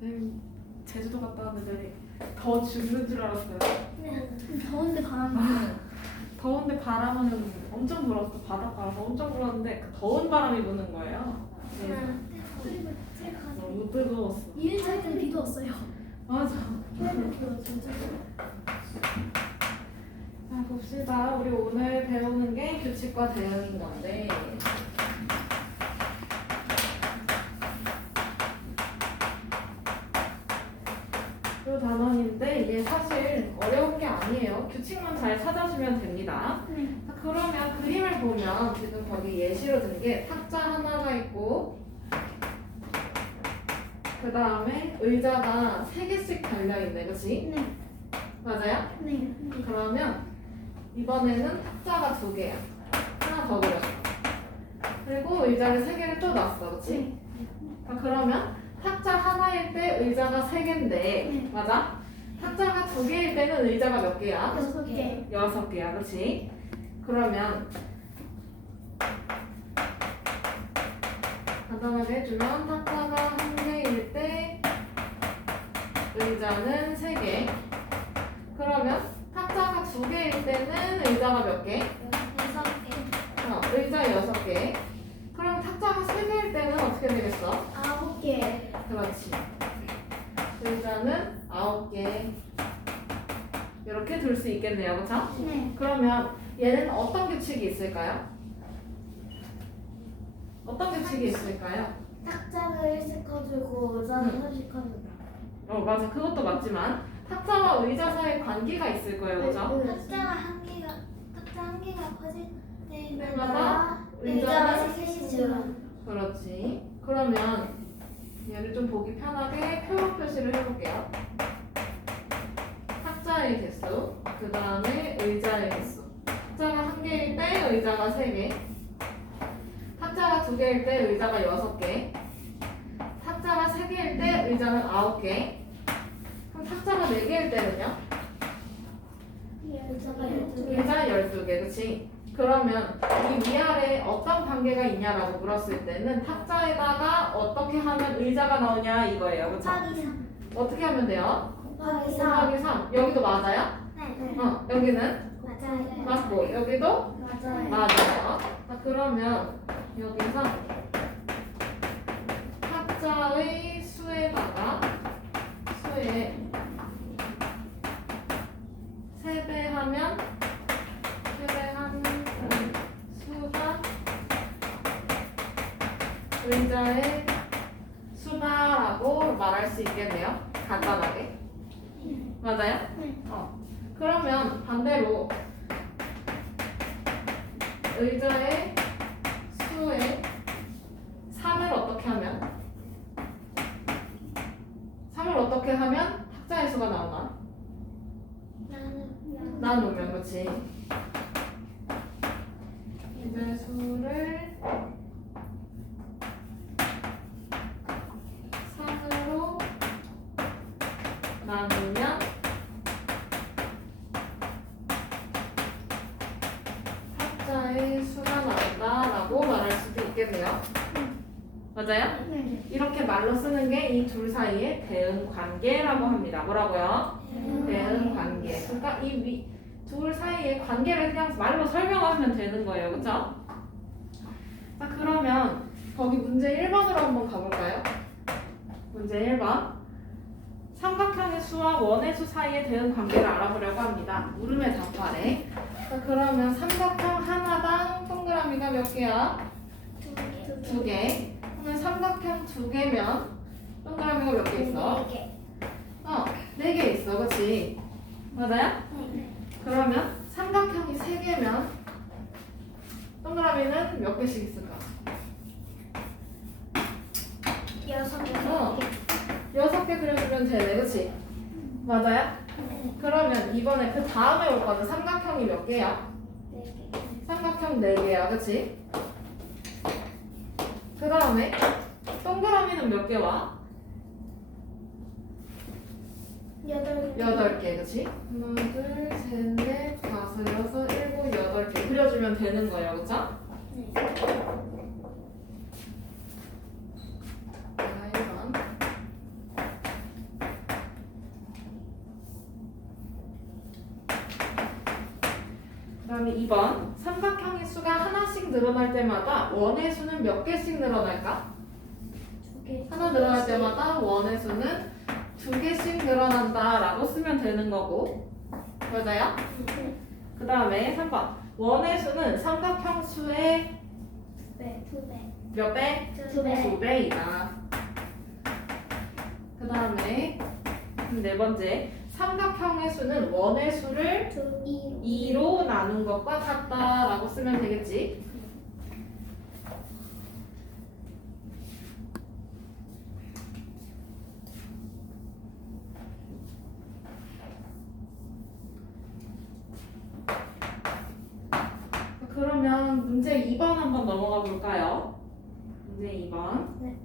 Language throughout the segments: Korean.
선생님 제주도 갔다 왔는데 더 죽는 줄 알았어요. 더운데 바람이 더운데 바람은 엄청 불었어. 바닷가라서 엄청 불었는데 그 더운 바람이 부는 거예요. 그리고 제가 너무 뜨거웠어. 2일차 때는 비도 왔어요. 맞아. 진짜. 자, 봅시다. 우리 오늘 배우는 게 규칙과 대응인 건데 이 단원인데 이게 사실 어려운 게 아니에요. 규칙만 잘 찾아주면 됩니다. 자, 그러면 그림을 보면 지금 거기 예시로 든 게 탁자 하나가 있고 그 다음에 의자가 3개씩 달려있네. 그치? 네. 맞아요? 네. 그러면 이번에는 탁자가 2개야. 하나 더 그렸어. 그리고 의자를 3개를 또 놨어. 그치? 자, 그러면 탁자 하나일 때 의자가 3개인데 맞아? 탁자가 2개일 때는 의자가 몇 개야? 6개. 6개야. 그치? 그러면 간단하게 해주면 탁자가 1개일 때 의자는 3개. 그러면 탁자가 2개일 때는 의자가 몇 개? 6개. 의자 6개. 그럼 탁자가 3개일 때는 어떻게 되겠어? 9개. 그렇지. 의자는 9개. 이렇게 둘 수 있겠네요. 그쵸? 네. 그러면 얘는 어떤 규칙이 있을까요? 어떤 규칙이 있을까요? 탁자를 1씩 커주고 의자는 3씩 커준다. 맞아. 그것도 맞지만 탁자와 의자 사이에 관계가 있을 거예요. 그죠? 탁자 한 개가 커질 때마다 의자가 의자는 3개씩 줄어. 그렇지. 그러면 얘를 좀 보기 편하게 표로 표시를 해볼게요. 탁자의 개수, 그 다음에 의자의 개수. 탁자가 1개일 때 의자가 3개. 탁자가 2개일 때 의자가 6개. 탁자가 3개일 때 의자는 9개. 그럼 탁자가 4개일 때는요? 의자가 12개. 의자 12개, 그치? 그러면 이 위아래에 어떤 관계가 있냐라고 물었을 때는 탁자에다가 어떻게 하면 의자가 나오냐 이거예요. 그쵸? 곱하기 3. 어떻게 하면 돼요? 곱하기 3. 곱하기 3. 여기도 맞아요? 네. 여기는 맞아요. 맞고 여기도 맞아요. 맞아요. 자, 그러면 여기서 탁자의 수에다가 수에 3배하면 세배한 수가 의자의 수다라고 말할 수 있겠네요. 간단하게. 맞아요? 네. 그러면 반대로 의자의 수에 3을 어떻게 하면? 3을 어떻게 하면 탁자의 수가 나오나? 나누면, 그치? 의자의 수를 3으로 나누면 탁자의 수가 나온다라고 말할 수도 있겠네요. 맞아요? 네. 이렇게 말로 쓰는 게 이 둘 사이의 대응 관계라고 합니다. 뭐라고요? 대응 관계. 그러니까 이 둘 사이의 관계를 그냥 말로 설명하면 되는 거예요. 그쵸? 자, 그러면 거기 문제 1번으로 한번 가볼까요? 문제 1번. 삼각형의 수와 원의 수 사이의 대응 관계를 알아보려고 합니다. 물음의 답하래. 자, 그러면 삼각형 하나당 동그라미가 몇 개야? 2개. 그러면 삼각형 2개면 동그라미가 몇 개 있어? 4개 있어. 그치? 맞아요? 그러면 삼각형이 3개면 동그라미는 몇 개씩 있을까? 6개 그려주면 되네. 그치? 맞아요? 그러면 이번에 그 다음에 올 거는 삼각형이 몇 개야? 삼각형 4개야. 그치? 그 다음에 동그라미는 몇 개 와? 8개. 그치? 하나, 둘, 셋, 넷, 다섯, 여섯, 일곱, 8개 그려주면 되는 거예요. 그쵸? 자, 1번. 그럼 2번 삼각형의 수가 하나씩 늘어날 때마다 원의 수는 몇 개씩 늘어날까? 하나 늘어날 때마다 원의 수는 2개씩 늘어난다 라고 쓰면 되는 거고 맞아요? 그 다음에 3번 원의 수는 삼각형 수의 몇 배? 2배이다. 그 다음에 네 번째 삼각형의 수는 원의 수를 2로 나눈 것과 같다 라고 쓰면 되겠지. 그러면 문제 2번 한번 넘어가 볼까요? 문제 2번. 네.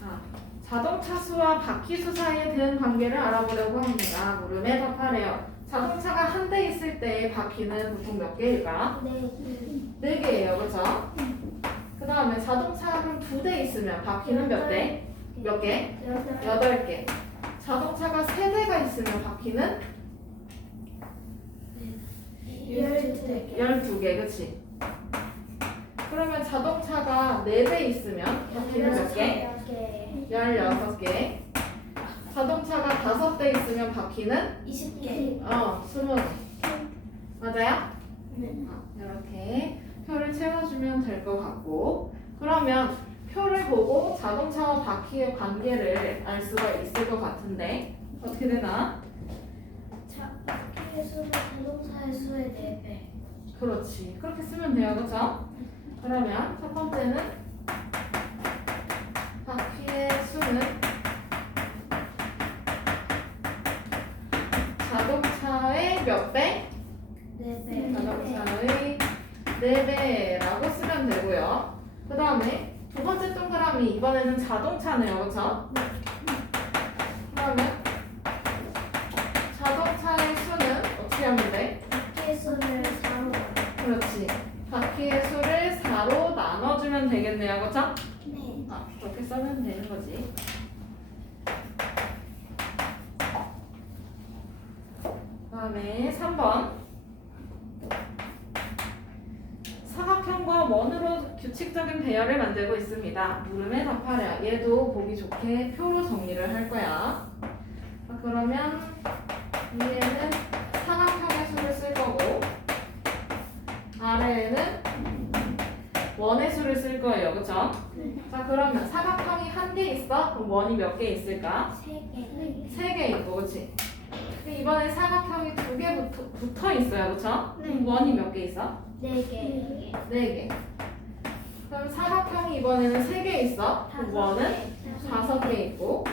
자, 자동차 수와 바퀴 수 사이에 대한 관계를 알아보려고 합니다. 물음에 답하래요. 자동차가 한 대 있을 때 바퀴는 보통 몇 개일까? 4개예요, 그렇죠? 그 다음에 자동차가 그럼 2대 있으면 바퀴는 몇 대? 몇 개? 8개. 자동차가 3대가 있으면 바퀴는 12개, 그치? 그러면 자동차가 4대 있으면 바퀴는 몇 개? 16개. 자동차가 5대 있으면 바퀴는 20개. 20개. 맞아요? 이렇게 표를 채워주면 될 것 같고 그러면 표를 보고 자동차와 바퀴의 관계를 알 수가 있을 것 같은데 어떻게 되나? 바퀴의 수는 자동차의 수의 4배. 그렇지 그렇게 쓰면 돼요 그렇죠? 그러면 첫 번째는 바퀴의 수는 자동차의 몇 배? 4배. 자동차의 4배라고 쓰면 되고요. 그 다음에 두 번째 동그라미 이번에는 자동차네요. 그렇죠? 그러면 자동차의 수는 어떻게 하면 돼? 바퀴의 수를 4로. 그렇지. 바퀴의 수를 4로 나눠주면 되겠네요. 그렇죠? 네. 그렇게 써면 되는 거지. 그 다음에 3번 사각형과 원으로 규칙적인 배열을 만들고 있습니다. 물음에 답하래. 얘도 보기 좋게 표로 정리를 할 거야. 자, 그러면 위에는 사각형의 수를 쓸 거고 아래에는 원의 수를 쓸 거예요. 그쵸? 자 그러면 사각형이 한 개 있어? 그럼 원이 몇 개 있을까? 3개. 3개 있고 그치? 근데 이번에 사각형이 2개 붙어 있어요. 그쵸? 네. 그럼 원이 몇 개 있어? 4개. 4개. 그럼 사각형이 이번에는 3개 있어? 그럼 원은 5개 있고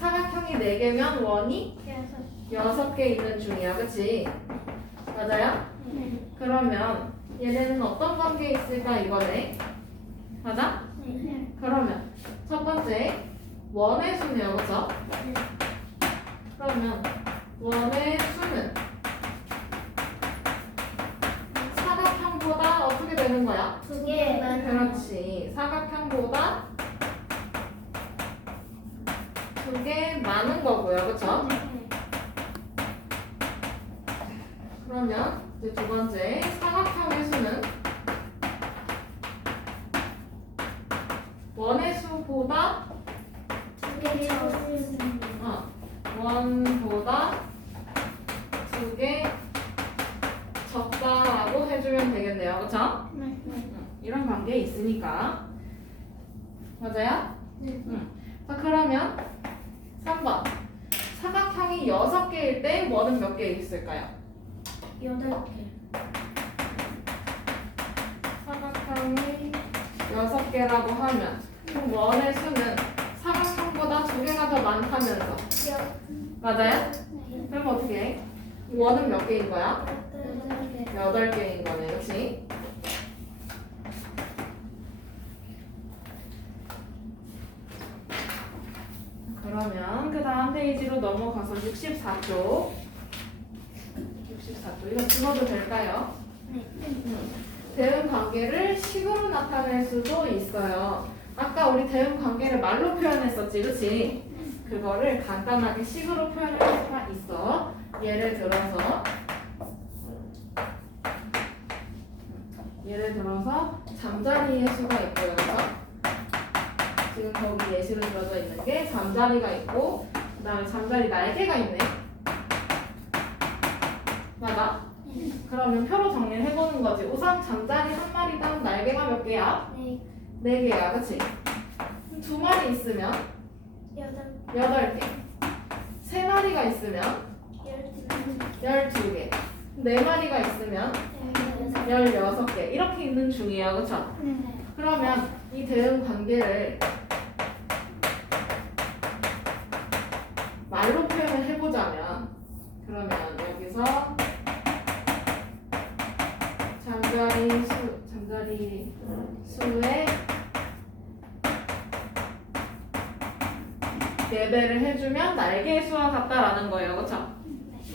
사각형이 4개면 원이 6개 있는 중이야. 그치? 맞아요? 그러면 얘네는 어떤 관계에 있을까 이번에? 맞아? 그러면 첫 번째 원의 수네요. 그쵸? 그러면 원의 수는 사각형보다 어떻게 되는 거야? 2개. 그렇지. 사각형보다 2개 많은 거고요. 그쵸? 그러면 이제 두 번째 사각형의 수는 원의 수보다 2개 적습니다. 원보다 2개 적다라고 해주면 되겠네요. 그쵸? 이런 관계에 있으니까. 맞아요? 자, 그러면 3번. 사각형이 6개일 때 원은 몇 개 있을까요? 8개. 사각형이 6개라고 하면 그럼 원의 수는 사각형보다 2개가 더 많다면서. 맞아요? 그럼 어떻게 해? 원은 몇 개인 거야? 8개인 거네. 그치? 그러면 그 다음 페이지로 넘어가서 64쪽 이거 집어도 될까요? 대응 관계를 식으로 나타낼 수도 있어요. 아까 우리 대응 관계를 말로 표현했었지, 그치? 그거를 간단하게 식으로 표현할 수가 있어. 예를 들어서 잠자리의 수가 있고요. 그래서 지금 거기 예시로 들어져 있는 게 잠자리가 있고 그 다음에 잠자리 날개가 있네. 맞아? 그러면 표로 정리를 해보는 거지. 우선 잠자리 한 마리당 날개가 몇 개야? 네 개야, 그치? 두 마리 있으면 8개. 세 마리가 있으면 12개. 네 마리가 있으면 16개. 이렇게 있는 중이에요, 그쵸? 그러면 이 대응 관계를 말로 표현을 해보자면, 그러면 여기서 잠자리 수의 예배를 해주면 날개의 수와 같다라는 거예요, 그쵸?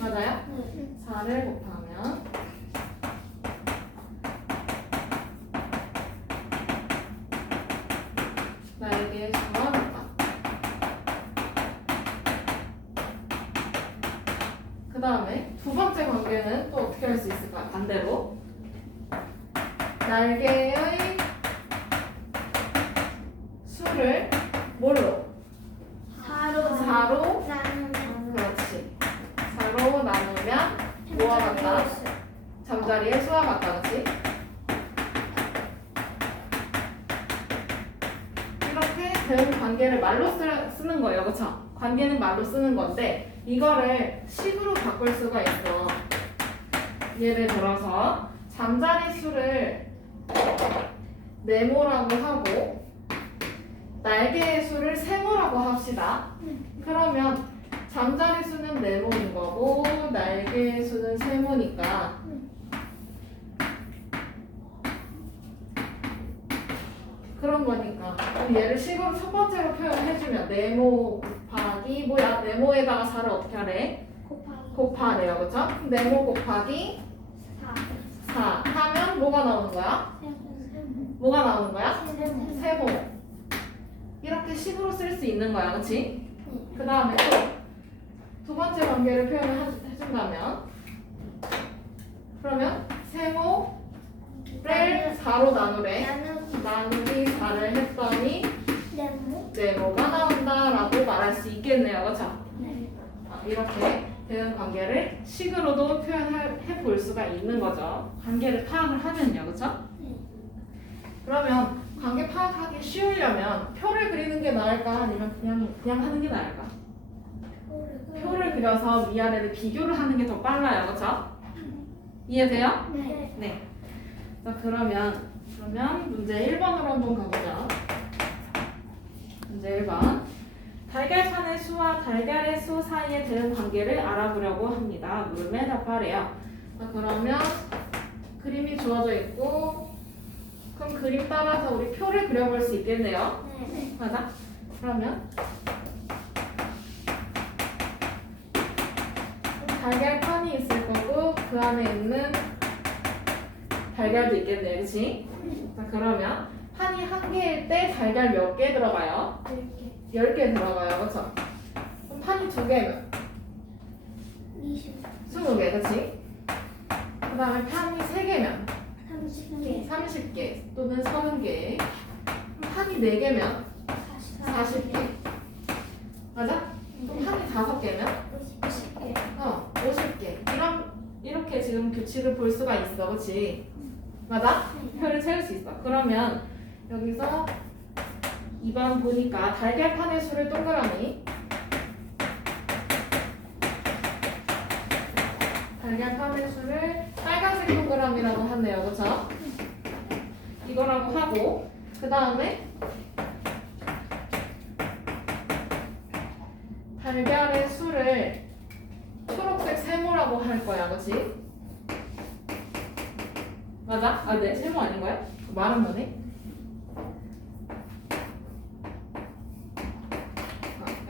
맞아요? 4를 곱하면 날개의 수와 같다. 그 다음에 두 번째 관계는 또 어떻게 할 수 있을까? 반대로 날개의 수를 뭘로? 4로 그렇지. 4로 나누면 뭐와 같다? 잠자리의 수와 같다, 그렇지? 이렇게 대응 관계를 말로 쓰는 거예요, 그렇죠? 관계는 말로 쓰는 건데 이거를 식으로 바꿀 수가 있어. 예를 들어서 잠자리 수를 네모라고 하고 날개의 수를 세모라고 합시다. 그러면 잠자리 수는 네모인 거고 날개의 수는 세모니까 그런 거니까 얘를 식으로 첫 번째로 표현해주면 네모 곱하기 뭐야? 네모에다가 4를 어떻게 하래? 곱하래요, 그쵸? 네모 곱하기 4 하면 뭐가 나오는 거야? 뭐가 나오는 거야? 세모. 이렇게 식으로 쓸 수 있는 거야, 그치? 그 다음에 또 두 번째 관계를 표현을 해준다면 그러면 세모를 4로 나누래. 나누기 4를 했더니 네모가 나온다라고 말할 수 있겠네요, 그쵸? 이렇게 대응 관계를 식으로도 표현해 볼 수가 있는 거죠. 관계를 파악을 하면요, 그쵸? 그러면 관계 파악하기 쉬우려면 표를 그리는 게 나을까 아니면 그냥 하는 게 나을까? 표를 그려서 위아래를 비교를 하는 게 더 빨라요, 그렇죠? 이해돼요? 네. 자, 그러면 문제 1번으로 한번 가보자. 문제 1번. 달걀판의 수와 달걀의 수 사이의 대응 관계를 알아보려고 합니다. 물음에 답하래요. 자, 그러면 그림이 주어져 있고 그럼 그림 따라서 우리 표를 그려볼 수 있겠네요. 맞아? 그러면 달걀판이 있을 거고 그 안에 있는 달걀도 있겠네요, 그렇지? 자, 그러면 판이 한 개일 때 달걀 몇 개 들어가요? 10개 들어가요, 그렇죠? 그럼 판이 2개면 20개, 그렇지? 그 다음에 판이 3개면 30개 또는 30개. 그럼 판이 4개면 40개. 맞아? 그럼 판이 5개면 50개. 이렇게 지금 규칙을 볼 수가 있어, 그렇지? 맞아? 표를 채울 수 있어. 그러면 여기서 2번 보니까 달걀판의 수를 동그라미 달걀판의 수를 빨간색 동그라미라고 하네요, 그렇죠? 이거라고 하고 그 다음에 달걀의 수를 초록색 세모라고 할 거야, 그렇지? 맞아? 아, 네, 세모 아닌 거야? 말한 거네.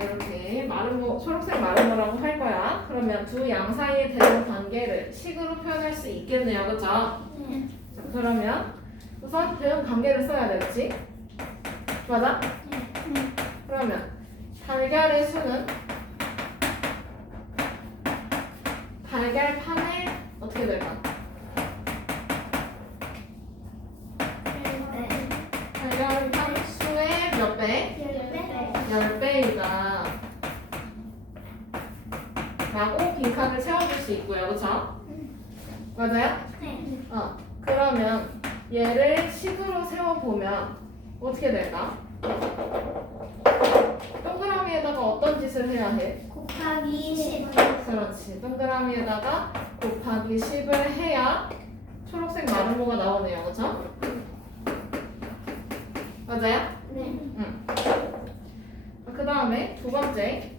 이렇게 초록색 마름모라고 할 거야. 그럼 그러면 두 양 사이의 대응 관계를 식으로 표현할 수 있겠네요. 그쵸? 자, 그러면 우선 대응 관계를 써야 되겠지? 맞아? 그러면 달걀의 수는 달걀판에 어떻게 될까? 달걀판 수의 몇 배? 10배이다 라고 빈칸을 채워줄 수 있고요. 그쵸? 맞아요? 그러면 얘를 식으로 세워보면 어떻게 될까? 동그라미에다가 어떤 짓을 해야 해? 곱하기 10. 그렇지. 동그라미에다가 곱하기 10을 해야 초록색 마름모가 나오네요. 그쵸? 맞아요? 그 다음에 두 번째.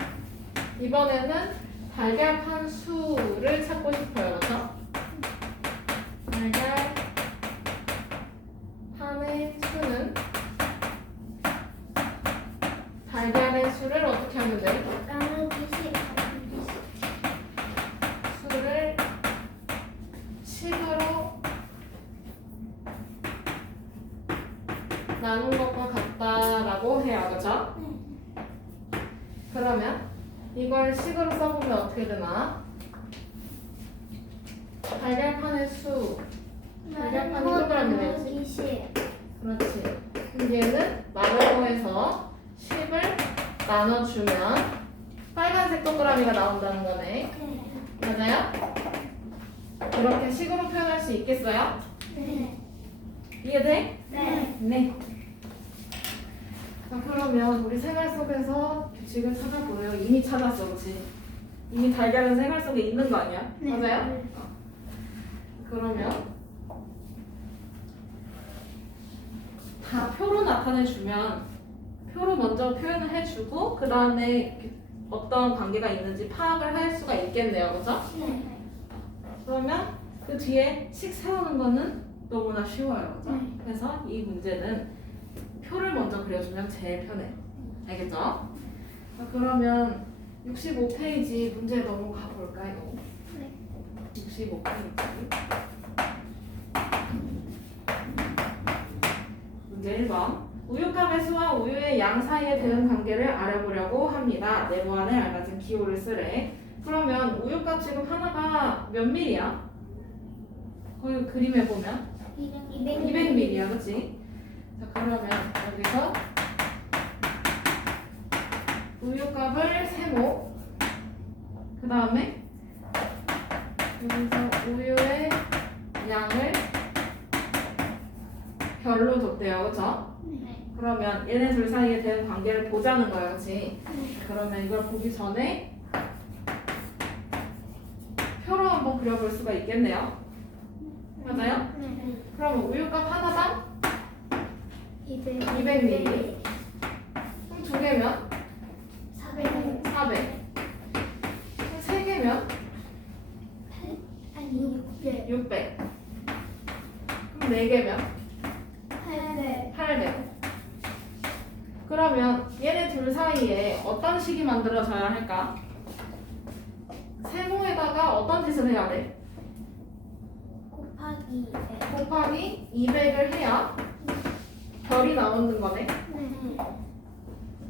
이번에는 달걀판 수를 찾고 싶어요. 그쵸? 달걀판의 수는 달걀의 수를 어떻게 하면 돼? 나누기 10. 수를 10으로 나눈 것과 같다라고 해요. 그쵸? 그러면 이걸 식으로 써보면 어떻게 되나? 달걀판의 수 달걀판이 동그라미 되지? 나누기 10. 그렇지. 그럼 얘는 마르고에서 10을 나눠주면 빨간색 동그라미가 나온다는 거네. 맞아요? 그렇게 식으로 표현할 수 있겠어요? 이해돼? 네. 자, 그러면 우리 생활 속에서 규칙을 찾아보래요. 이미 찾았어, 그렇지? 이미 달걀은 생활 속에 있는 거 아니야? 맞아요? 그러면 다 표로 나타내주면 표로 먼저 표현을 해주고 그 다음에 어떤 관계가 있는지 파악을 할 수가 있겠네요. 그죠? 그러면 그 뒤에 식 세우는 거는 너무나 쉬워요. 그죠? 그래서 이 문제는 표를 먼저 그려주면 제일 편해요. 알겠죠? 자, 그러면 65페이지 문제 넘어가 볼까요? 65페이지 문제 1번 우유값의 수와 우유의 양 사이의 대응 관계를 알아보려고 합니다. 네모 안에 알맞은 기호를 쓰래. 그러면 우유값 지금 하나가 몇 밀이야? 거기 그림에 보면 200밀이야, 그렇지? 자, 그러면 여기서 우유값을 세모, 그 다음에 여기서 우유의 양을 별로 뒀대요, 그렇죠? 그러면 얘네 둘 사이에 대응 관계를 보자는 거예요, 그렇지? 그러면 이걸 보기 전에 표로 한번 그려볼 수가 있겠네요. 맞아요? 그러면 우유값 하나당 200ml. 그럼 두 개면 400. 그럼 세 개면 600. 그럼 네 개면 800. 그러면 얘네 둘 사이에 어떤 식이 만들어져야 할까? 세모에다가 어떤 짓을 해야 돼? 곱하기 200을 해야 별이 나오는 거네.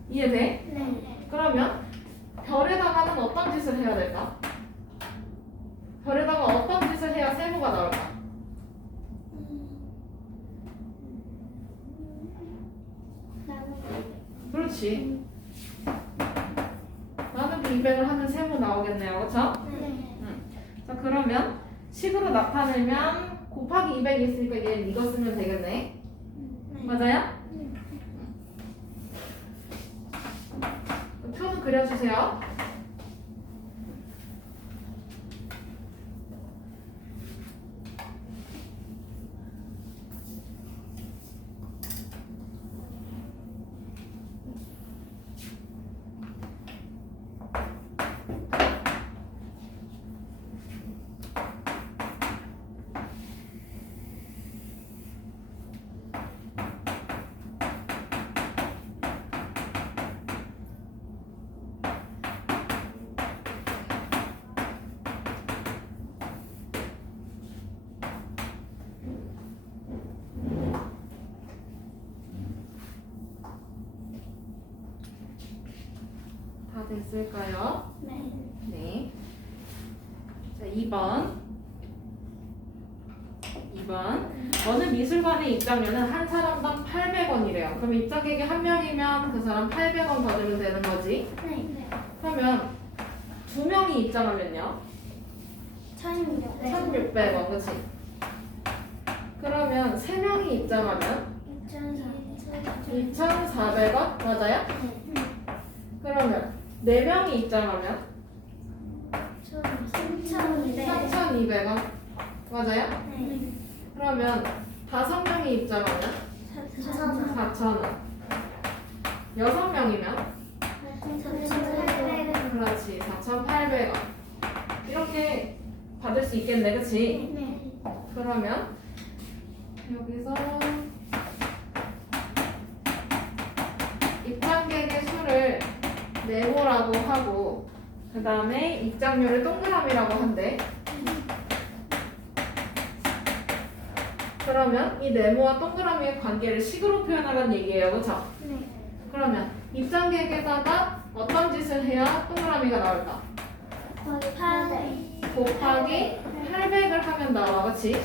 이해돼? 그러면 별에다가는 어떤 짓을 해야 될까? 별에다가 어떤 짓을 해야 세모가 나올까? 그렇지. 나는 200을 하면 세모 나오겠네요. 그렇죠? 자, 그러면 식으로 나타내면 곱하기 200이 있으니까 얘는 이거 쓰면 되겠네. 맞아요? 표도 그려주세요. 됐을까요? 네. 네. 자, 2번. 어느 미술관의 입장료는 한 사람당 800원이래요. 그럼 입장객이 한 명이면 그 사람 800원 더 주면 되는 거지? 네. 그러면 2명이 입장하면요? 1600원, 그치? 그러면 3명이 입장하면 2400원? 맞아요? 그러면 4명이 입장하면 3200원? 맞아요? 그러면 5명이 입장하면 4000원. 6명이면 그렇지 4800원. 이렇게 받을 수 있겠네, 그치? 그러면 여기서 입장객의 수를 네모라고 하고 그 다음에 입장료를 동그라미라고 한대. 그러면 이 네모와 동그라미의 관계를 식으로 표현하라는 얘기예요, 그쵸? 그러면 입장객에다가 어떤 짓을 해야 동그라미가 나올까? 곱하기 800을 하면 나와, 그치?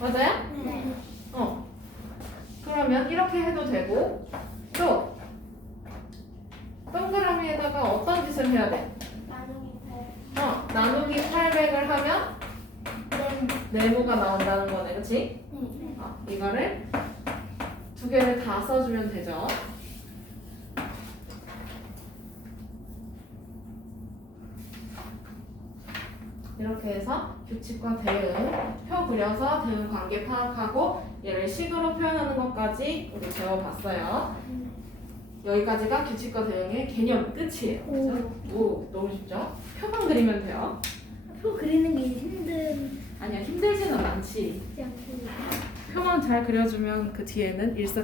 맞아요? 그러면 이렇게 해도 되고 또 동그라미에다가 어떤 짓을 해야 돼? 나누기 800을 하면 네모가 나온다는 거네, 그치? 이거를 두 개를 다 써주면 되죠. 이렇게 해서 규칙과 대응, 표 그려서 대응 관계 파악하고 얘를 식으로 표현하는 것까지 우리 배워봤어요. 여기까지가 규칙과 대응의 개념 끝이에요. 그죠? 오, 너무 쉽죠? 표만 그리면 돼요. 표 그리는 게 힘든 아니야, 힘들지는 않지. 양식이에요. 표만 잘 그려주면 그 뒤에는 일사